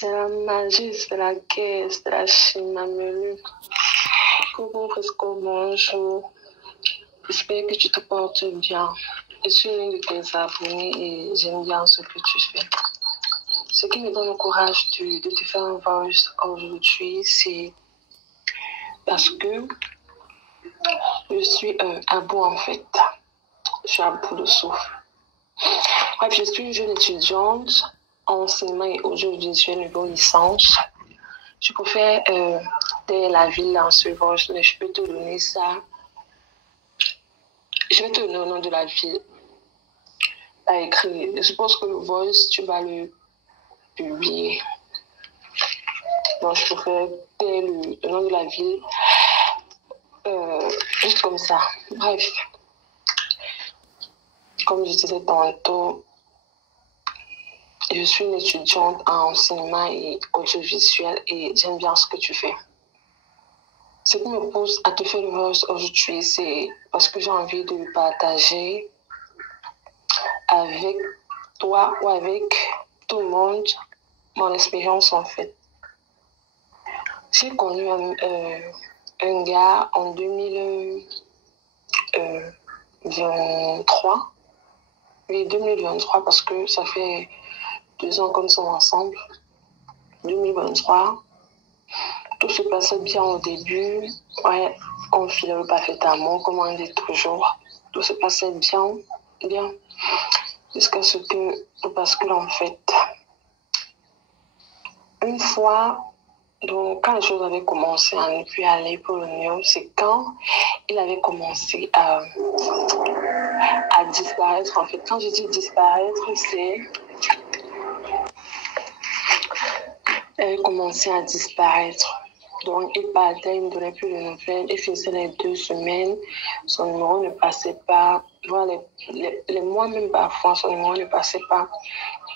C'est la magie, c'est la guerre, c'est la Chine, ma melu. Coucou, Fresco, bonjour. J'espère que tu te portes bien. Je suis l'une de tes abonnés et j'aime bien ce que tu fais. Ce qui me donne le courage de te faire un voice aujourd'hui, c'est parce que je suis à bout en fait. Je suis à bout de souffle. Bref, je suis une jeune étudiante en enseignement et audiovisuel niveau licence. Je peux faire dès la ville en ce voice, mais je peux te donner ça. Je vais te donner le nom de la ville à écrire. Je suppose que le voice, tu vas le publier. Donc, je peux faire dès le nom de la ville. Juste comme ça. Bref. Comme je disais tantôt, je suis une étudiante en enseignement et audiovisuel et j'aime bien ce que tu fais. Ce qui me pousse à te faire le voice aujourd'hui, c'est parce que j'ai envie de partager avec toi ou avec tout le monde mon expérience en fait. J'ai connu un gars en 2023. Oui, 2023 parce que ça fait 2 ans qu'on nous sommes ensemble. 2023. Tout se passait bien au début. Ouais, on filait le parfait amour, comme on dit toujours. Tout se passait bien. Jusqu'à ce que tout bascule en fait. Une fois, donc, quand les choses avaient commencé à ne plus aller pour le mieux, c'est quand il avait commencé à disparaître en fait. Quand je dis disparaître, c'est... Elle commençait à disparaître. Donc, il partait, il ne donnait plus de nouvelles. Il faisait les 2 semaines. Son numéro ne passait pas. Voilà, les mois même parfois, son numéro ne passait pas.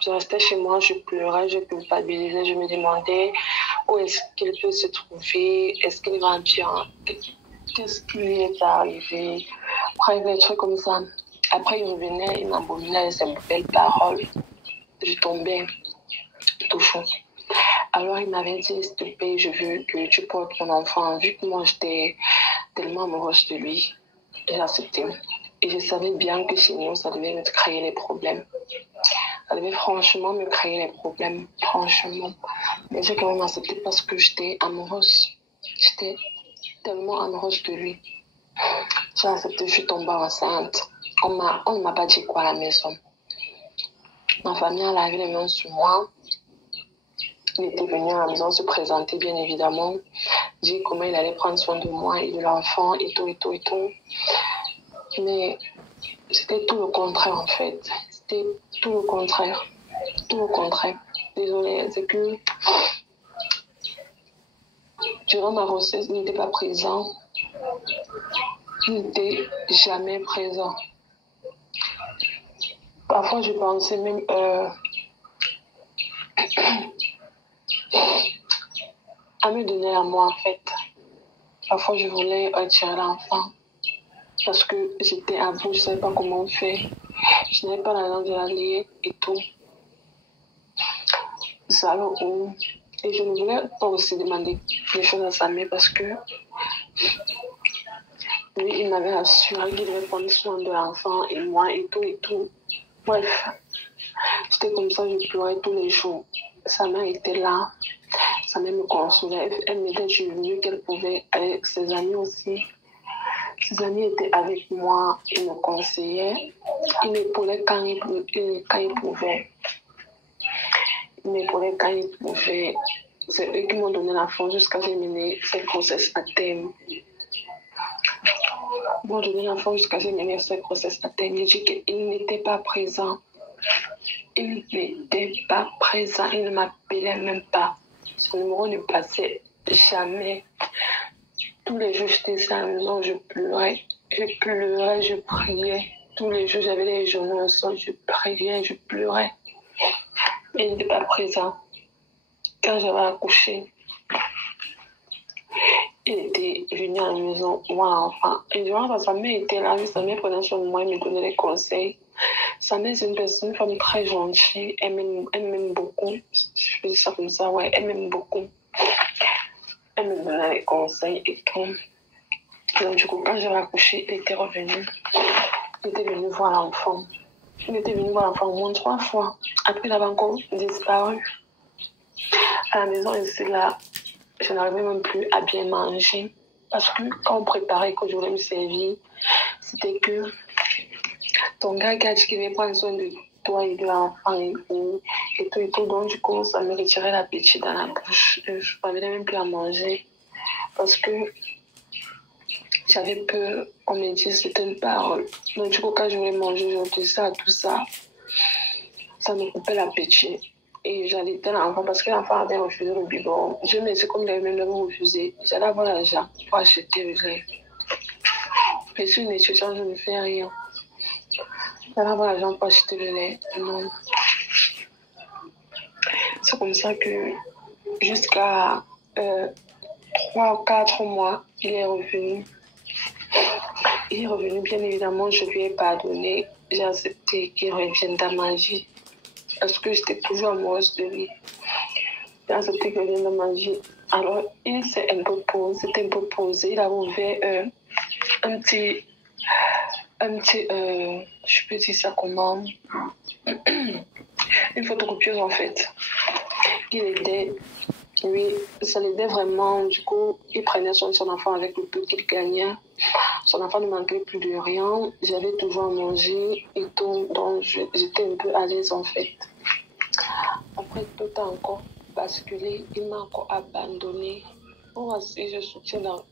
Je restais chez moi, je pleurais, je culpabilisais. Je me demandais où est-ce qu'il peut se trouver. Est-ce qu'il va bien? Qu'est-ce qui lui est arrivé? Bref, des trucs comme ça. Après, il revenait, il m'abominait ses belles paroles. Je tombais tout chaud. Alors, il m'avait dit, s'il te plaît, je veux que tu portes mon enfant. Vu que moi, j'étais tellement amoureuse de lui, j'ai accepté. Et je savais bien que sinon, ça devait me créer des problèmes. Ça devait franchement me créer des problèmes. Franchement. Mais j'ai quand même accepté parce que j'étais amoureuse. J'étais tellement amoureuse de lui. J'ai accepté, je suis tombée enceinte. On ne m'a pas dit quoi à la maison. Ma famille a lavé les mains sur moi. Il était venu à la maison se présenter, bien évidemment, dire comment il allait prendre soin de moi et de l'enfant et tout. Mais c'était tout le contraire, en fait. C'était tout le contraire. Tout le contraire. Désolée, c'est que durant ma grossesse, il n'était pas présent. Il n'était jamais présent. Parfois, je pensais même... à me donner à moi en fait. Parfois je voulais retirer l'enfant parce que j'étais à bout, je ne savais pas comment faire. Je n'avais pas la langue de la lier et tout. Et je ne voulais pas aussi demander des choses à sa mère parce que lui, il m'avait assuré qu'il devait prendre soin de l'enfant et moi et tout. Bref, j'étais comme ça, je pleurais tous les jours. Sa mère était là. Sa mère me consolait. Elle m'aidait du mieux qu'elle pouvait avec ses amis aussi. Ses amis étaient avec moi. Ils me conseillaient. Ils m'épaulaient quand ils pouvaient. Ils m'épaulaient quand ils pouvaient. C'est eux qui m'ont donné la force jusqu'à ce que j'ai mené cette grossesse à terme. Ils m'ont donné la force jusqu'à ce que j'ai mené cette grossesse à terme. J'ai dit qu'il n'était pas présent. Il n'était pas présent. Il ne m'appelait même pas. Son numéro ne passait jamais. Tous les jours, j'étais à la maison, je pleurais, je priais. Tous les jours, j'avais les genoux au sol, je priais, je pleurais. Mais il n'était pas présent. Quand j'avais accouché, il était venu à la maison, moi, enfant. Et durant sa mère était là, sa mère prenait soin de moi, il me donnait des conseils. Sa mère, c'est une femme très gentille. Elle m'aime beaucoup. Je fais ça comme ça, ouais. Elle m'aime beaucoup. Elle me donnait des conseils et tout. Donc, du coup, quand j'ai accouché, il était revenu. Il était venu voir l'enfant. Il était venu voir l'enfant au moins 3 fois. Après, il avait encore disparu. À la maison, ici, là, je n'arrivais même plus à bien manger. Parce que quand on préparait, que je voulais me servir, c'était que ton gars qui a dit qu'il allait prendre soin de toi et de l'enfant et tout. Donc, du coup, ça me retirait l'appétit dans la bouche. Je n'arrivais même plus à manger. Parce que j'avais peur qu'on me dise certaines paroles. Donc, du coup, quand je voulais manger, je disais ça, tout ça. Ça me coupait l'appétit. Et j'allaitais l'enfant parce que l'enfant avait refusé le biberon. Je me disais comme il avait même refusé. J'allais avoir l'argent pour acheter le lait. Je suis une étudiante, je ne fais rien. J'allais avoir l'argent pour acheter le lait. Non. C'est comme ça que jusqu'à 3 ou 4 mois, il est revenu. Il est revenu, bien évidemment, je lui ai pardonné. J'ai accepté qu'il revienne dans ma vie. Parce que j'étais toujours amoureuse de lui. J'ai accepté qu'il revienne dans ma vie. Alors, il s'est un peu posé, Il a ouvert un petit, je peux dire ça comment, une photocopieuse en fait. Il aidait, oui, ça l'aidait vraiment. Du coup, il prenait soin de son enfant avec le peu qu'il gagnait. Son enfant ne manquait plus de rien. J'avais toujours à manger et tout. Donc, j'étais un peu à l'aise en fait. Après, tout a encore basculé. Il m'a encore abandonné. Bon, si je soutiens dans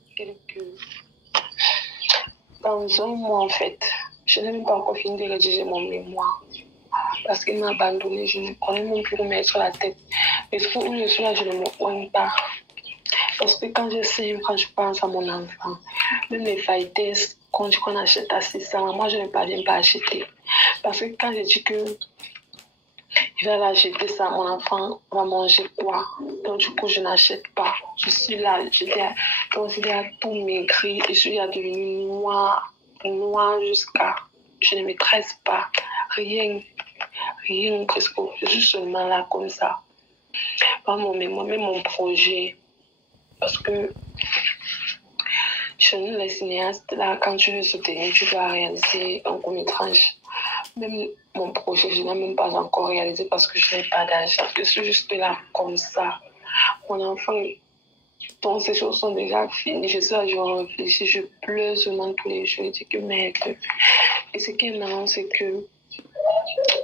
un mois en fait. Je n'ai même pas encore fini de rédiger mon mémoire. Parce qu'il m'a abandonné. Je ne connais même plus le mettre sur la tête. Mais où je suis là, je ne me pointe pas. Parce que quand je pense à mon enfant, même les faillettes, quand on achète à 600, moi je ne parviens pas à acheter. Parce que quand je dis que il va l'acheter ça, mon enfant va manger quoi? Donc du coup, je n'achète pas. Je suis là, donc il a tout maigri, je suis devenue noire jusqu'à, je ne maîtrise pas, rien presque. Je suis seulement là comme ça. Pas même mon projet. Parce que chez nous, les cinéastes, là, quand tu veux soutenir, tu dois réaliser un court-métrage. Même mon projet, je n'ai même pas encore réalisé parce que je n'ai pas d'argent. Je suis juste là comme ça. Mon enfant, donc ces choses sont déjà finies. Je suis là, je réfléchis, je pleure seulement tous les jours. Je dis que merde. Et ce qui est marrant, c'est que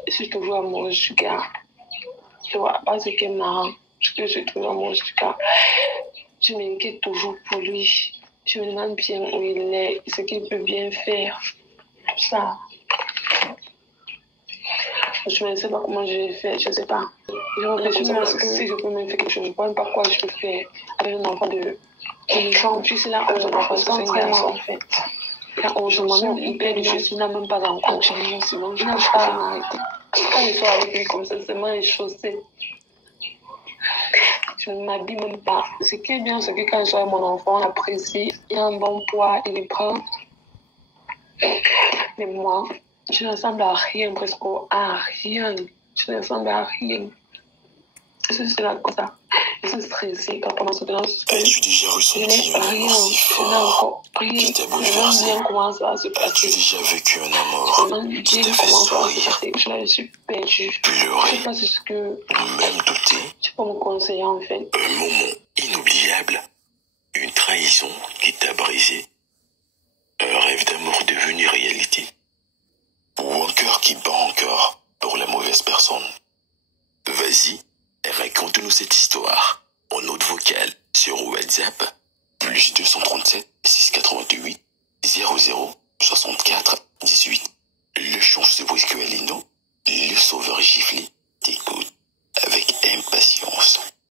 je suis toujours amoureuse du gars. Tu vois, pas ce qui est marrant, c'est que je suis toujours amoureuse du gars. Je m'inquiète toujours pour lui. Je me demande bien où il est, ce qu'il peut bien faire. Tout ça. Je ne sais pas comment je vais faire, je ne sais pas. Je réfléchis parce que si je peux même faire quelque chose, je ne vois pas quoi je peux faire avec un enfant de 15 ans. Tu sais, là, je n'en c'est un garçon en fait. Là, moi-même, il perd du chute, il n'a même pas encore. Sinon, je n'ai pas m'arrêter. Quand je suis avec lui comme ça, c'est moi chaussée. Je ne m'habille même pas. Ce qui est bien, c'est que quand je suis avec mon enfant, on apprécie, il a un bon poids, il est prend. Mais moi, je ne ressemble à rien, presque à rien. Je ne ressemble à rien. Je suis là comme ça. Je suis stressée quand on commence à danser. As-tu déjà ressenti un amour si fort qui t'a bouleversé? As-tu déjà vécu un amour qui t'a fait sourire, Je suis perdue. pleurer, Je sais pas ou même douter? Tu peux me conseiller en fait. Un moment inoubliable, une trahison qui t'a brisé, un rêve d'amour devenu réalité, ou un cœur qui bat encore pour la mauvaise personne. Vas-y, raconte-nous cette histoire en note vocale sur WhatsApp, plus 237 688 00 64 18. Le change de Brisque Alino, le sauveur giflé.